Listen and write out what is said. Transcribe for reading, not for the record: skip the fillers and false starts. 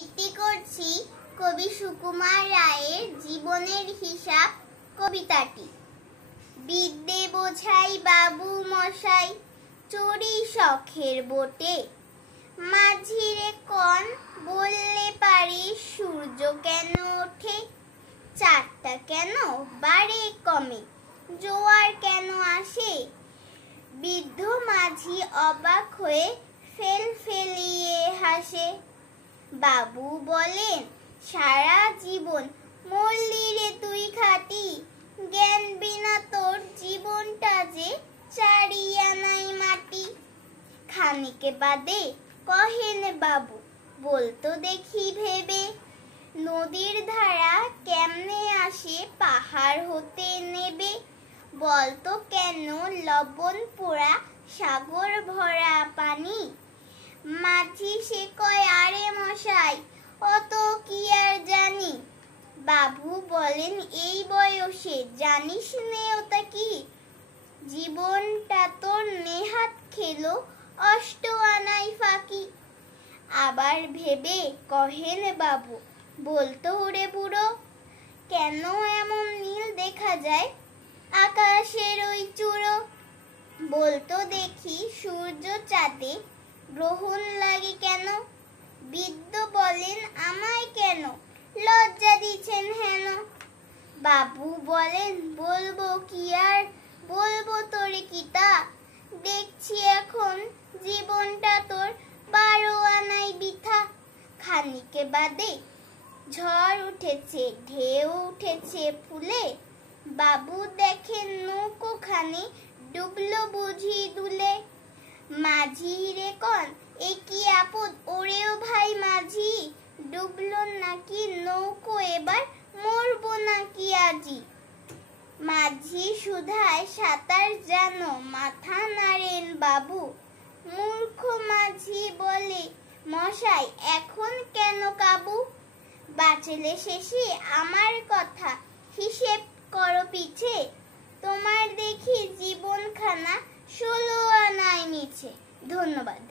আবৃত্তি করছি কবি সুকুমার রায়ের জীবনের হিসাব কবিতাটি। বিদ্যে বোঝাই বাবু মশাই চড়ি শখের বোটে, মাঝিরে কন বললে পারে সূর্য কেন ওঠে, চারটা কেন বারে কমে, জোয়ার কেন আসে। বৃদ্ধ মাঝি অবাক হয়ে ফেল ফেলিয়ে হাসে। বাবু বলেন, সারা জীবন মরলি রে তুই খাটি, জ্ঞান বিনা তোর জীবনটা যে চারি আনাই মাটি। খানিকে বাদে কহেন বাবু, বলতো দেখি ভেবে, নদীর ধারা কেমনে আসে পাহাড় হতে নেবে, বলতো কেন লবণ পোড়া সাগর ভরা পানি। মাঝি সে কয়, আরে মশাই অত কি আর জানি। বাবু বলেন, এই বয়সে জানিস নে ওটা কি, জীবনটা তোর নেহাত খেলো অষ্ট আনাই ফাঁকি। আবার ভেবে কহেন বাবু, বলতো ওরে বুড়ো, কেন এমন নীল দেখা যায় আকাশের ওই চূড়ো, বলতো দেখি সূর্য চাঁদে গ্রহণ লাগে কেন। বৃদ্ধ বলেন, আমায় কেন লজ্জা দিচ্ছেন হেন। বাবু বলেন, বলবো কি আর বলবো তোরে কিতা, দেখছি এখন জীবনটা তোর 12 আনাই বৃথা। খানিকে বাদে ঝড় উঠেছে, ঢেউ উঠেছে ফুলে, বাবু দেখেন নৌকোখানি ডুবলো বুঝি দুলে। মাঝি রে কন, এ কি আপদ ওরেও ভাই মাঝি, ডুবলো নাকি নৌকো এবার মরবো নাকি আজি। মাঝি শুধায়, সাঁতার জানো মাথা নাড়েন বাবু। মূর্খ মাঝি বলে, মশাই এখন কেন কাবু। বাঁচলে শেষে আমার কথা হিসেব করো পিছে, তোমার দেখি জীবনখানা 16 আনাই মিছে। ধন্যবাদ।